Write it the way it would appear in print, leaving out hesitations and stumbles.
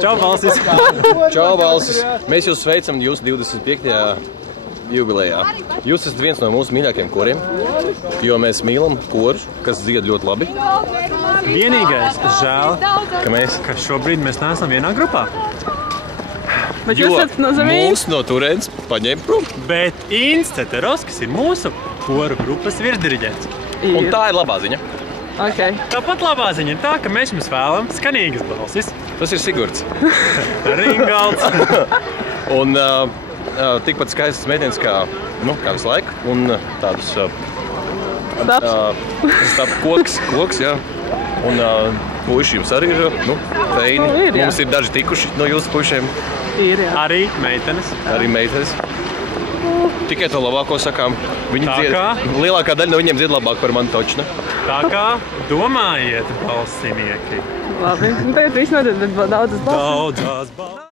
Čau, balsis! Čau, balsis! Mēs jūs sveicam jūsu 25. jubilejā. Jūs esat viens no mūsu mīļākajiem koriem, jo mēs mīlam korus, kas dzied ļoti labi. Vienīgais, žēl, ka šobrīd mēs neesam vienā grupā. Bet jūs esat no Zemīnas? Mūs no turienes paņēma prom. Bet Inns Ceterovskis ir mūsu koru grupas virsdiriģents. Un tā ir labā ziņa. Okay. Tāpat labā ziņa ir tā, ka mēs jums vēlam skanīgas balsis. Tas ir Sigurds. Ringalds. Un tikpat skaistas meitenes kā, visu laiku. Un tādus... koks, jā. Un puiši jums arī ir, feini. Mums ir daži tikuši no jūsu puišiem. Ir, jā. Arī meitenes. Arī meitenes. Tikai to labāko sakām. Viņi Tā dzied, kā? lielākā daļa no viņiem dzied labāk par mani točne. Tā kā domājiet, balsinieki. Labi. Tagad viss nodod daudzas balsis. Daudzās balsis.